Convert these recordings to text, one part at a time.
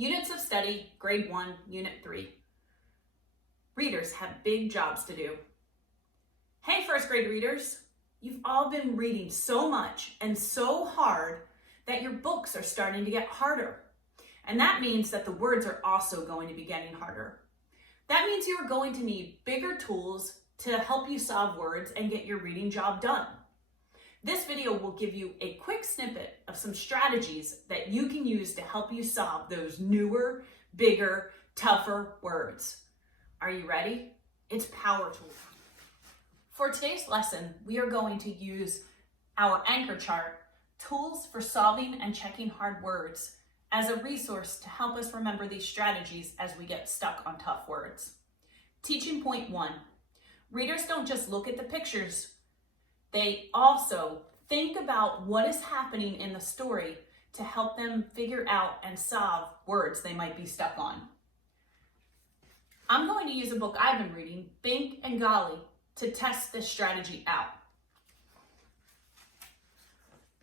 Units of Study, Grade 1, Unit 3. Readers have big jobs to do. Hey, first grade readers. You've all been reading so much and so hard that your books are starting to get harder. And that means that the words are also going to be getting harder. That means you are going to need bigger tools to help you solve words and get your reading job done. This video will give you a quick snippet of some strategies that you can use to help you solve those newer, bigger, tougher words. Are you ready? It's power tool. For today's lesson, we are going to use our anchor chart, Tools for Solving and Checking Hard Words, as a resource to help us remember these strategies as we get stuck on tough words. Teaching point 1. Readers don't just look at the pictures. They also think about what is happening in the story to help them figure out and solve words they might be stuck on. I'm going to use a book I've been reading, Bink and Golly, to test this strategy out.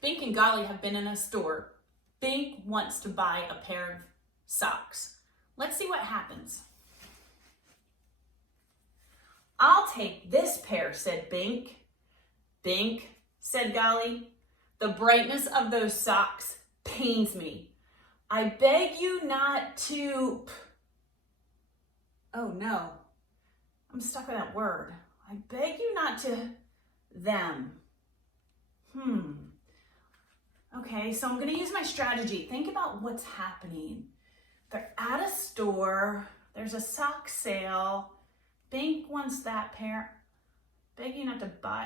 Bink and Golly have been in a store. Bink wants to buy a pair of socks. Let's see what happens. I'll take this pair, said Bink. Bink, said Golly, the brightness of those socks pains me. I beg you not to... Oh no, I'm stuck with that word. I beg you not to them. Okay, so I'm gonna use my strategy. Think about what's happening. They're at a store, there's a sock sale. Bink wants that pair. Beg you not to buy.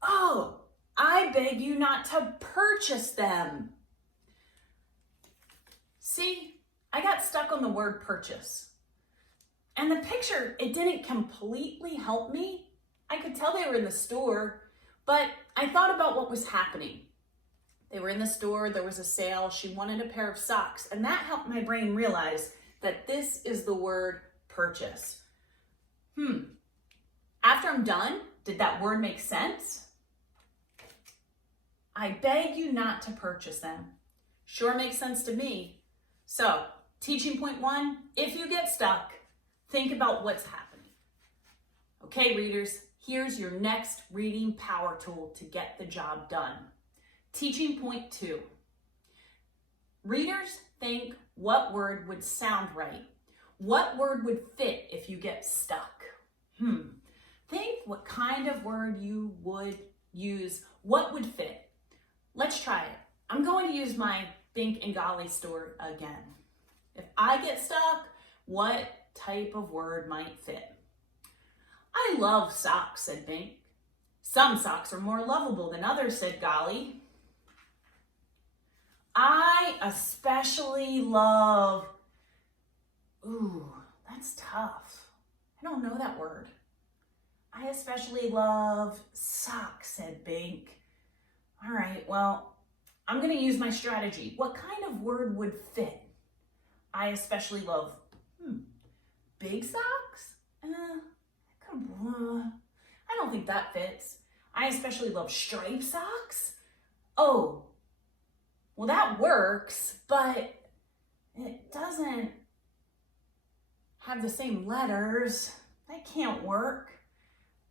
Oh, I beg you not to purchase them. See, I got stuck on the word purchase. And the picture, it didn't completely help me. I could tell they were in the store, but I thought about what was happening. They were in the store, there was a sale, she wanted a pair of socks, and that helped my brain realize that this is the word purchase. After I'm done, did that word make sense? I beg you not to purchase them. Sure makes sense to me. So, teaching point 1, if you get stuck, think about what's happening. Okay, readers, here's your next reading power tool to get the job done. Teaching point 2. Readers think what word would sound right. What word would fit if you get stuck? Think what kind of word you would use. What would fit? Let's try it. I'm going to use my Bink and Golly story again. If I get stuck, what type of word might fit? I love socks, said Bink. Some socks are more lovable than others, said Golly. I especially love... Ooh, that's tough. I don't know that word. I especially love socks, said Bink. All right, well, I'm going to use my strategy. What kind of word would fit? I especially love, big socks? I don't think that fits. I especially love striped socks? Oh, well, that works, but it doesn't have the same letters. That can't work.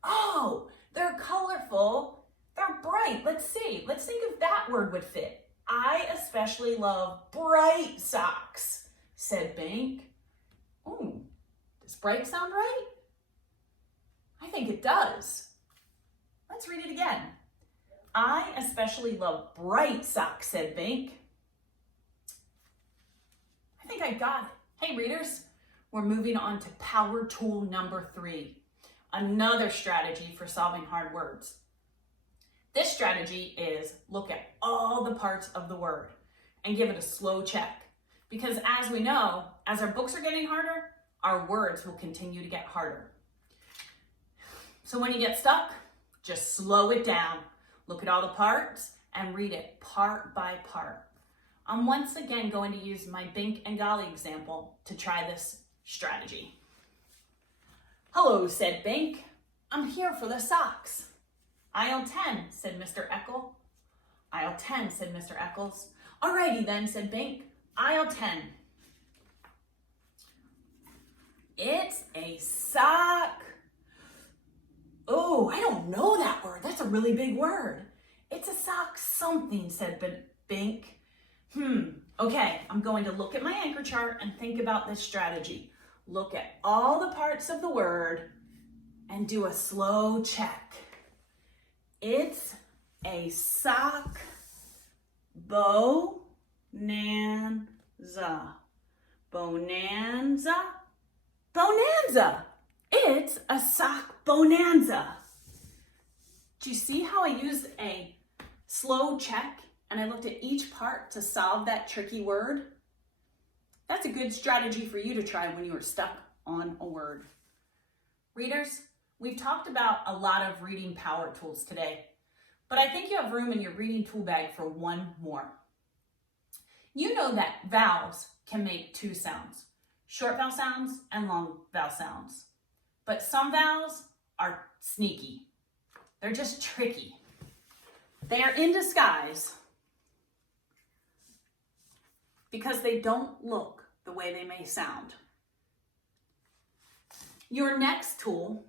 Oh, they're colorful. They're bright. Let's see. Let's think if that word would fit. I especially love bright socks, said Bink. Ooh, does bright sound right? I think it does. Let's read it again. I especially love bright socks, said Bink. I think I got it. Hey, readers, we're moving on to power tool number 3. Another strategy for solving hard words. This strategy is look at all the parts of the word and give it a slow check. Because as we know, as our books are getting harder, our words will continue to get harder. So when you get stuck, just slow it down. Look at all the parts and read it part by part. I'm once again going to use my Bink and Golly example to try this strategy. Hello, said Bink. I'm here for the socks. Aisle 10, said Mr. Eckel. Aisle 10, said Mr. Eccles. Alrighty then, said Bink. Aisle 10. It's a sock. Oh, I don't know that word. That's a really big word. It's a sock something, said Bink. Okay, I'm going to look at my anchor chart and think about this strategy. Look at all the parts of the word and do a slow check. It's a sock bonanza. Bonanza. Bonanza. It's a sock bonanza. Do you see how I used a slow check and I looked at each part to solve that tricky word? That's a good strategy for you to try when you are stuck on a word. Readers, we've talked about a lot of reading power tools today, but I think you have room in your reading tool bag for one more. You know that vowels can make two sounds, short vowel sounds and long vowel sounds. But some vowels are sneaky. They're just tricky. They are in disguise because they don't look the way they may sound. Your next tool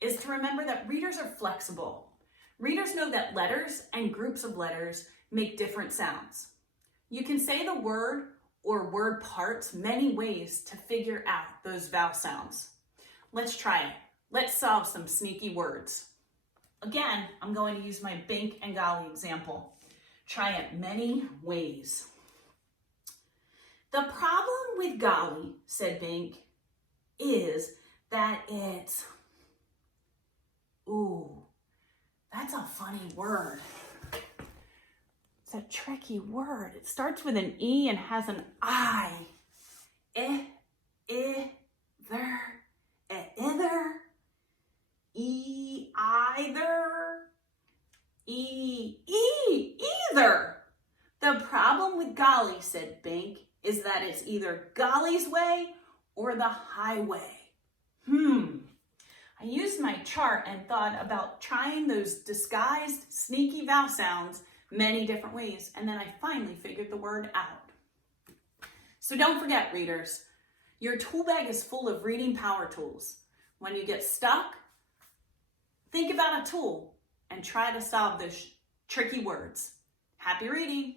is to remember that readers are flexible. Readers know that letters and groups of letters make different sounds. You can say the word or word parts many ways to figure out those vowel sounds. Let's try it. Let's solve some sneaky words. Again, I'm going to use my Bink and Golly example. Try it many ways. The problem with Golly, said Bink, is that it's, that's a funny word. It's a tricky word. It starts with an E and has an I. Either, either. The problem with Golly, said Bink, is that it's either Golly's way or the highway. I used my chart and thought about trying those disguised, sneaky vowel sounds many different ways, and then I finally figured the word out. So don't forget, readers, your tool bag is full of reading power tools. When you get stuck, think about a tool and try to solve those tricky words. Happy reading!